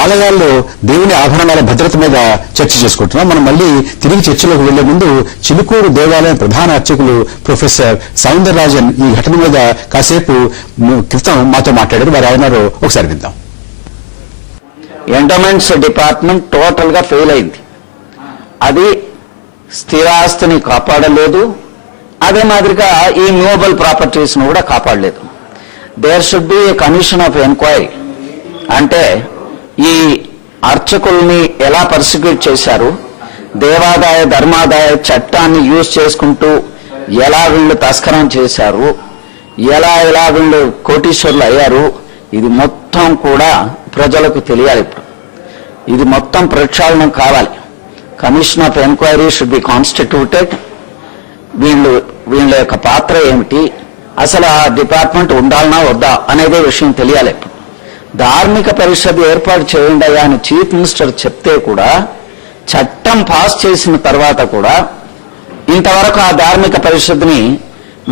ఆలయాల్లో దేవుని ఆభరణాల భద్రత మీద చర్చ చేసుకుంటున్నాం. మనం మళ్ళీ తిరిగి చర్చలోకి వెళ్లే ముందు చిలుకూరు దేవాలయం ప్రధాన అర్చకులు ప్రొఫెసర్ సౌందరరాజన్ ఈ ఘటన మీద కాసేపు క్రితం మాతో మాట్లాడారు. వారు ఏమన్నారో ఒకసారి విందాం. ఎండోమెంట్స్ డిపార్ట్మెంట్ టోటల్ గా ఫెయిల్ అయింది. అది స్థిరాస్తిని కాపాడలేదు, అదే మాదిరిగా ఈ మూవబుల్ ప్రాపర్టీస్ ను కూడా కాపాడలేదు. There should be a commission of enquiry. అంటే ఈ అర్చకుల్ని ఎలా పర్సిక్యూట్ చేశారు, దేవాదాయ ధర్మాదాయ చట్టాన్ని యూజ్ చేసుకుంటూ ఎలా వీళ్ళు తస్కరం చేశారు, ఎలా వీళ్ళు కోటీశ్వరులు అయ్యారు, ఇది మొత్తం కూడా ప్రజలకు తెలియాలి. ఇప్పుడు ఇది మొత్తం ప్రక్షాళనం కావాలి. Commission of enquiry should be constituted. వీళ్ళ యొక్క పాత్ర ఏమిటి, అసలు ఆ డిపార్ట్మెంట్ ఉండాలనా వద్దా అనేదే విషయం తెలియాలి. ధార్మిక పరిషత్ ఏర్పాటు చేయండి అని చీఫ్ మినిస్టర్ చెప్తే కూడా, చట్టం పాస్ చేసిన తర్వాత కూడా ఇంతవరకు ఆ ధార్మిక పరిషత్ని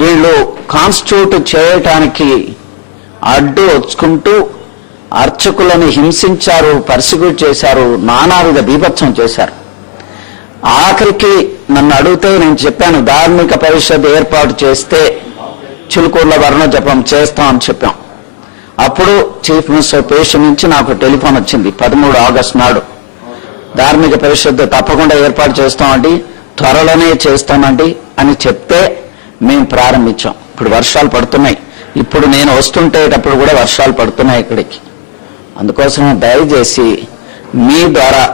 వీళ్ళు కాన్స్టిట్యూట్ చేయటానికి అడ్డు వచ్చుకుంటూ అర్చకులను హింసించారు, పర్సిక్యూట్ చేశారు, నానావిధ బీభత్సం చేశారు. ఆఖరికి నన్ను అడిగితే నేను చెప్పాను, ధార్మిక పరిషత్ ఏర్పాటు చేస్తే చిలుకూరులో వర్ణ జపం చేస్తామని చెప్పాం. అప్పుడు చీఫ్ మినిస్టర్ పేషి నుంచి నాకు టెలిఫోన్ వచ్చింది 13 ఆగస్టు నాడు. ధార్మిక పరిషత్ తప్పకుండా ఏర్పాటు చేస్తామండి, త్వరలోనే చేస్తామండి అని చెప్తే మేము ప్రారంభించాం. ఇప్పుడు వర్షాలు పడుతున్నాయి. ఇప్పుడు నేను వస్తుంటేటప్పుడు కూడా వర్షాలు పడుతున్నాయి ఇక్కడికి. అందుకోసం దయచేసి మీ ద్వారా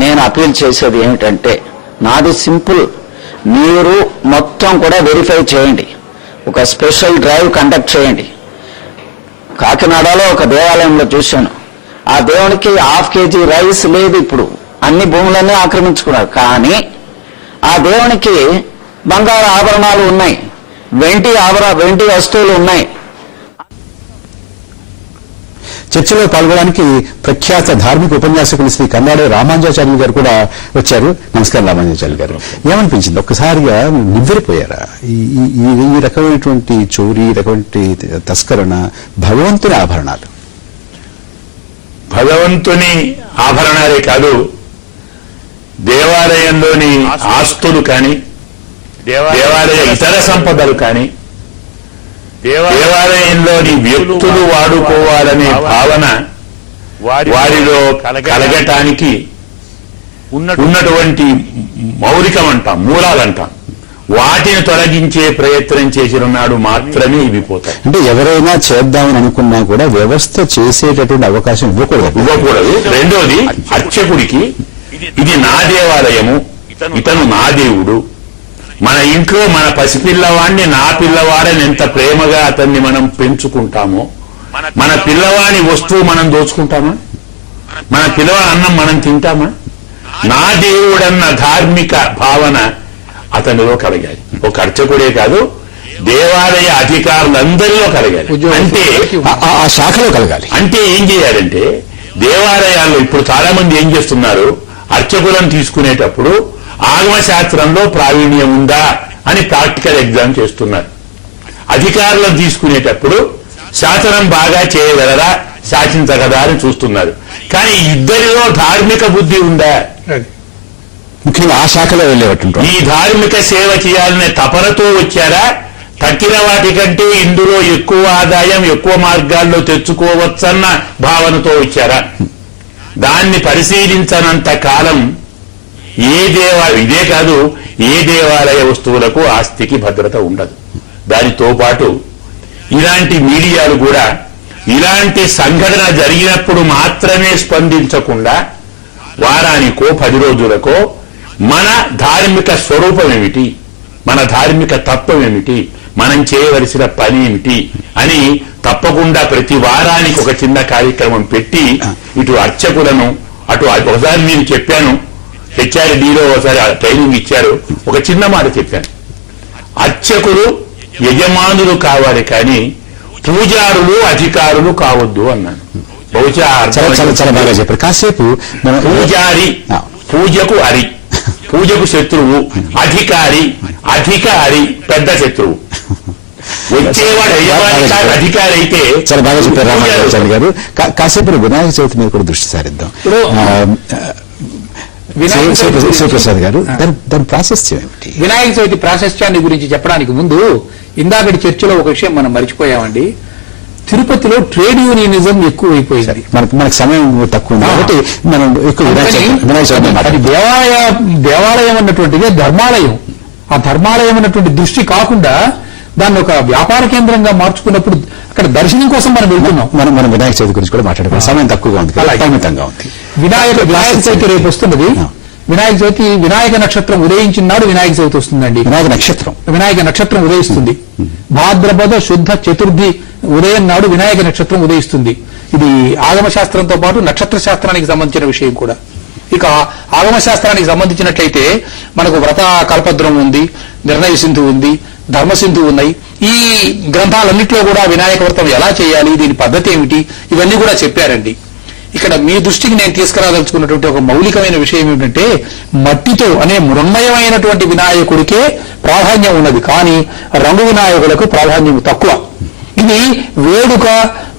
నేను అపీల్ చేసేది ఏమిటంటే, నాది సింపుల్, మీరు మొత్తం కూడా వెరిఫై చేయండి, ఒక స్పెషల్ డ్రైవ్ కండక్ట్ చేయండి. కాకినాడలో ఒక దేవాలయంలో చూశాను, ఆ దేవునికి 1/2 kg రైస్ లేదు. ఇప్పుడు అన్ని భూములన్నీ ఆక్రమించుకున్నారు, కానీ ఆ దేవునికి బంగారు ఆభరణాలు ఉన్నాయి, వెండి వస్తువులు ఉన్నాయి. చర్చలో పాల్గొనడానికి ప్రఖ్యాత ధార్మిక ఉపన్యాసకులు శ్రీ కన్నాడే రామానుజాచార్యులు గారు కూడా వచ్చారు. నమస్కారం రామానుజాచార్యులు గారు. ఏమనిపించింది, ఒక్కసారిగా నివ్వెరపోయారా? ఈ రకమైనటువంటి చోరీ, ఈ రకమైన తస్కరణ, భగవంతుని ఆభరణాలు, భగవంతుని ఆభరణాలే కాదు, దేవాలయంలోని ఆస్తులు కానీ, దేవాలయ ఇతర సంపదలు కానీ, దేవాలయంలోని వ్యక్తులు వాడుకోవాలనే భావన వారిలో కలగటానికి ఉన్నటువంటి మౌలికమంటాం, మూలాలంటాం, వాటిని తొలగించే ప్రయత్నం చేసిన నాడు మాత్రమే ఇవి పోతాయి. అంటే ఎవరైనా చేద్దామని అనుకున్నా కూడా వ్యవస్థ చేసేటటువంటి అవకాశం ఇవ్వకూడదు. రెండోది, అర్చకుడికి ఇది నా దేవాలయము, ఇతను నా దేవుడు, మన ఇంట్లో మన పసిపిల్లవాడిని నా పిల్లవాడని ఎంత ప్రేమగా అతన్ని మనం పెంచుకుంటామో, మన పిల్లవాడి వస్తువు మనం దోచుకుంటామా? మన పిల్లవాడి అన్నం మనం తింటామా? నా దేవుడన్న ధార్మిక భావన అతనిలో కలగాలి. ఒక అర్చకుడే కాదు, దేవాలయ అధికారులందరిలో కలగాలి. అంటే ఆ శాఖలో కలగాలి. అంటే ఏం చేయాలంటే, దేవాలయాల్లో ఇప్పుడు చాలా మంది ఏం చేస్తున్నారు, అర్చకులను తీసుకునేటప్పుడు ఆగమ శాస్త్రంలో ప్రావీణ్యం ఉందా అని ప్రాక్టికల్ ఎగ్జామ్ చేస్తున్నారు. అధికారులను తీసుకునేటప్పుడు శాసనం బాగా చేయగలరా, శాసించగలరా అని చూస్తున్నారు. కానీ ఇద్దరిలో ధార్మిక బుద్ధి ఉందా? ముఖ్యంగా ఆ శాఖలో వెళ్ళేటట్టు ఈ ధార్మిక సేవ చేయాలనే తపనతో వచ్చారా, తక్కిన వాటికంటే ఇందులో ఎక్కువ ఆదాయం ఎక్కువ మార్గాల్లో తెచ్చుకోవచ్చన్న భావనతో వచ్చారా? దాన్ని పరిశీలించనంత కాలం ఇదే కాదు, ఏ దేవాలయ వస్తువులకు ఆస్తికి భద్రత ఉండదు. దానితో పాటు ఇలాంటి మీడియాలు కూడా ఇలాంటి సంఘటన జరిగినప్పుడు మాత్రమే స్పందించకుండా వారానికో 10 రోజులకో మన ధార్మిక స్వరూపం ఏమిటి, మన ధార్మిక తత్వం ఏమిటి, మనం చేయవలసిన పని ఏమిటి అని తప్పకుండా ప్రతి వారానికి ఒక చిన్న కార్యక్రమం పెట్టి, ఇటు అర్చకులను అటు ఒకసారి నేను చెప్పాను, హెచ్ఆర్డీలో ఒకసారి ట్రైనింగ్ ఇచ్చారు, ఒక చిన్న మాట చెప్పాను, అర్చకులు యజమానులు కావాలి కానీ పూజారులు అధికారులు కావద్దు అన్నాను. బహుశా చాలా బాగా చెప్పారు. కాసేపు పూజారి పూజకు అరి, పూజకు శత్రువు, అధికారి పెద్ద శత్రువు. వచ్చేవాడు అధికారి అయితే చాలా బాగా చెప్పారు రామాచార్య గారు. కాసేపు వినాయక చవితి మీద కూడా దృష్టి సారిద్దాం. శివప్రసాద్ గారు, దాని ప్రాశస్త్యం ఏమిటి? వినాయక చవితి ప్రాశస్త్యాన్ని గురించి చెప్పడానికి ముందు ఇందాకటి చర్చలో ఒక విషయం మనం మర్చిపోయామండి. తిరుపతిలో ట్రేడ్ యూనియనిజం ఎక్కువైపోయింది. మనకు సమయం తక్కువ ఉంది కాబట్టి మనం ఎక్కువ అది దేవాలయం అన్నటువంటిది ధర్మాలయం. ఆ ధర్మాలయం అన్నటువంటి దృష్టి కాకుండా దాన్ని ఒక వ్యాపార కేంద్రంగా మార్చుకున్నప్పుడు అక్కడ దర్శనం కోసం మనం వెళ్తున్నాం. మనం వినాయక చవితి గురించి కూడా మాట్లాడుకోవాలి. సమయం తక్కువగా ఉంది, పరిమితంగా ఉంది. వినాయక చవితి రేపు వస్తున్నది. వినాయక చవితి వినాయక నక్షత్రం ఉదయించిన నాడు వినాయక చవితి వస్తుందండి. వినాయక నక్షత్రం ఉదయిస్తుంది. భాద్రపద శుద్ధ చతుర్థి ఉదయం నాడు వినాయక నక్షత్రం ఉదయిస్తుంది. ఇది ఆగమ శాస్త్రంతో పాటు నక్షత్ర శాస్త్రానికి సంబంధించిన విషయం కూడా. ఇక ఆగమ శాస్త్రానికి సంబంధించినట్లయితే మనకు వ్రత కల్పద్రం ఉంది, నిర్ణయ సింధు ఉంది, ధర్మసింధు ఉన్నాయి. ఈ గ్రంథాలన్నింటిలో కూడా వినాయక వ్రతం ఎలా చేయాలి, దీని పద్ధతి ఏమిటి, ఇవన్నీ కూడా చెప్పారండి. ఇక్కడ మీ దృష్టికి నేను తీసుకురాదలుచుకున్నటువంటి ఒక మౌలికమైన విషయం ఏమిటంటే, మట్టితో అనే మృణ్మయమైనటువంటి వినాయకుడికే ప్రాధాన్యం ఉన్నది, కానీ రంగు వినాయకులకు ప్రాధాన్యం తక్కువ. ఇది వేడుక,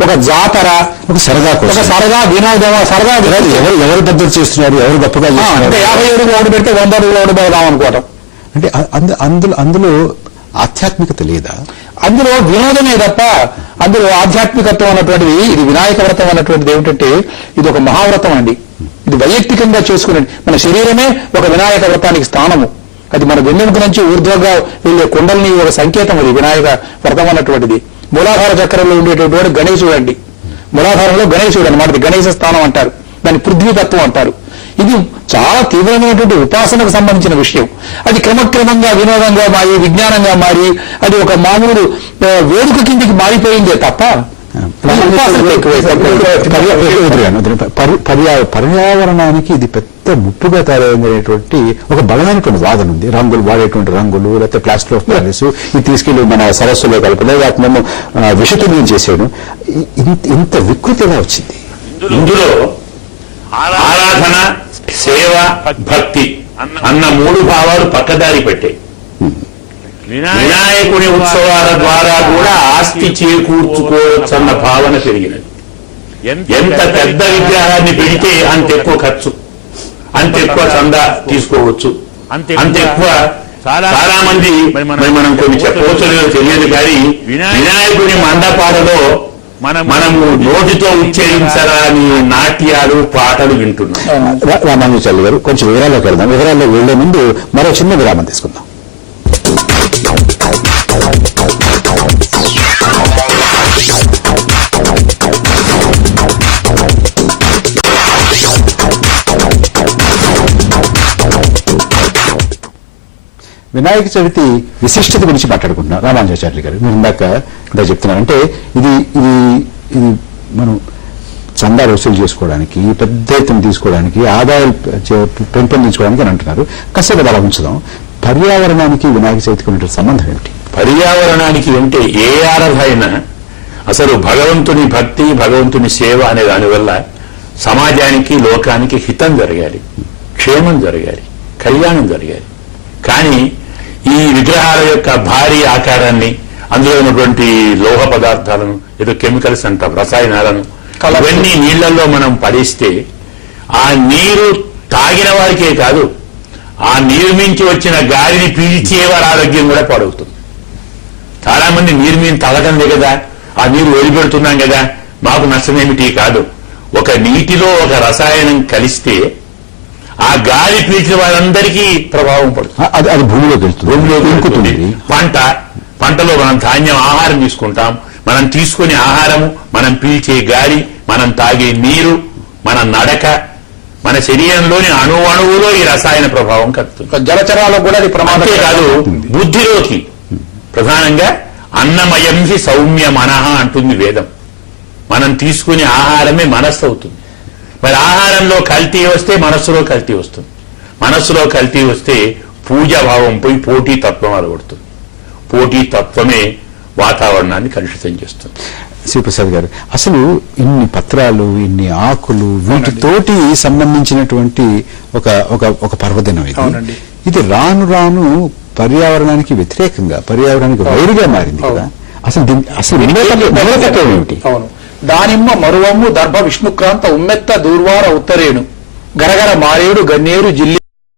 ఒక జాతర, ఒక సరదా వినోదం, సరదా ఎవరు పద్ధతి చేస్తున్నారు, ఎవరు గొప్పగా అంటే 50 అడుగులు ఓడి పెడితే 100 అడుగులు ఓడి పెడదాం అనుకోవటం. అంటే అందులో ఆధ్యాత్మికత లేదా? అందులో వినోదమే తప్ప అందులో ఆధ్యాత్మికత్వం అన్నటువంటిది, ఇది వినాయక వ్రతం అన్నటువంటిది ఏమిటంటే ఇది ఒక మహావ్రతం అండి. ఇది వైయక్తికంగా చేసుకునేది. మన శరీరమే ఒక వినాయక వ్రతానికి స్థానము. అది మన వెన్నెముక నుంచి ఊర్ధ్వగా వెళ్లే కుండల్ని ఒక సంకేతం. అది వినాయక వ్రతం అన్నటువంటిది. మూలాధార చక్రంలో ఉండేటటువంటి గణేశుడు అండి. మూలాధారంలో గణేశుడు అన్నమాట. గణేశ స్థానం అంటారు, దాన్ని పృథ్వీతత్వం అంటారు. ఇది చాలా తీవ్రమైనటువంటి ఉపాసనకు సంబంధించిన విషయం. అది క్రమక్రమంగా వినోదంగా మారి, విజ్ఞానంగా మారి, అది ఒక మామూలు వేడుక కిందికి మారిపోయిందే తప్ప పర్యావరణానికి ఇది పెద్ద ముప్పుగా తయారైనటువంటి ఒక బలమైనటువంటి వాదన ఉంది. రంగులు వాడేటువంటి రంగులు, లేకపోతే ప్లాస్టర్ ఆఫ్ ప్యారిస్ ఇది తీసుకెళ్లి మన సరస్సులో కలపలేదు, వాటిని మేము విషతుల్యం చేసాడు. ఇంత వికృతి ఎలా వచ్చింది? ఇందులో ఆరాధన, సేవ, భక్తి అన్న 3 భావాలు పక్కదారి పెట్టాయి. వినాయకుని ఉత్సవాల ద్వారా కూడా ఆస్తి చేకూర్చుకోవచ్చన్న భావన పెరిగినది. ఎంత పెద్ద విగ్రహాన్ని పెడితే అంత ఎక్కువ ఖర్చు, అంత ఎక్కువ చందా తీసుకోవచ్చు, అంత ఎక్కువ. చాలా మంది మనం కొన్ని చెప్పవచ్చులో తెలియదు కానీ వినాయకుని మండపాలలో మనము నోటితో ఉచ్చరించరాని నాట్యాలు, పాటలు వింటున్నాం. రామానుజాచార్య గారు, కొంచెం వివరాల్లోకి వెళ్దాం. వివరాల్లో వెళ్లే ముందు మరో చిన్న విరామం తీసుకుందాం. వినాయక చవితి విశిష్టత గురించి మాట్లాడుకుంటున్నాం. రామానుజాచార్య గారు, మీరు ఇందాక చెప్తున్నారంటే ఇది ఇది ఇది మనం చందా వసూలు చేసుకోవడానికి, పెద్ద ఎత్తున తీసుకోవడానికి, ఆదాయాలు పెంపొందించుకోవడానికి అని అంటున్నారు. కాసేపు అలా ఉంచుదాం. పర్యావరణానికి వినాయక చవితికి ఉన్న సంబంధం ఏమిటి? పర్యావరణానికి అంటే ఏ ఆరాధన అసలు భగవంతుని భక్తి, భగవంతుని సేవ అనే దానివల్ల సమాజానికి, లోకానికి హితం జరగాలి, క్షేమం జరగాలి, కళ్యాణం జరగాలి. కానీ ఈ విగ్రహాల యొక్క భారీ ఆకారాన్ని, అందులో ఉన్నటువంటి లోహ పదార్థాలను, ఏదో కెమికల్స్ అంటాం, రసాయనాలను, ఇవన్నీ నీళ్లలో మనం పడేస్తే ఆ నీరు తాగిన వారికే కాదు, ఆ నీరు మించి వచ్చిన గాలిని పీల్చేవారి ఆరోగ్యం కూడా పాడవుతుంది. చాలా మంది నీరు మేము తాగటంలే కదా, ఆ నీరు వదిలిపెడుతున్నాం కదా, మాకు నష్టమేమిటి కాదు. ఒక నీటిలో ఒక రసాయనం కలిస్తే ఆ గాలి పీల్చిన వారందరికీ ప్రభావం పడుతుంది. అది భూమిలోకి వెళ్తుంది. పంటలో మనం ధాన్యం, ఆహారం తీసుకుంటాం. మనం తీసుకునే ఆహారము, మనం పీల్చే గాలి, మనం తాగే నీరు, మన నడక, మన శరీరంలోని అణువులో ఈ రసాయన ప్రభావం కలుగుతుంది. జలచరాలకు కూడా అది ప్రమాదమే కాదు, బుద్ధిలోకి ప్రధానంగా అన్నమయం హి సౌమ్య మనః అంటుంది వేదం. మనం తీసుకునే ఆహారమే మనస్సు అవుతుంది. మరి ఆహారంలో కల్తీ వస్తే మనస్సులో కల్తీ వస్తుంది. మనస్సులో కల్తీ వస్తే పూజాభావం పోయి పోటీ తత్వం అలవడుతుంది. పోటీ తత్వమే వాతావరణాన్ని కలుషితం చేస్తుంది. శివప్రసాద్ గారు, అసలు ఇన్ని పత్రాలు, ఇన్ని ఆకులు, వీటితోటి సంబంధించినటువంటి ఒక పర్వదినం ఇది. ఇది రాను రాను పర్యావరణానికి వ్యతిరేకంగా, పర్యావరణానికి వైరుగా మారింది కదా. అసలు మూలతత్వం ఏమిటి? అవును. దానిమ్మ మరువమ్ము దర్భ విష్ణుక్రాంత ఉమ్మెత్త దూర్వార ఉత్తరేణు గరగర మారేడు గన్నేరు జిల్లి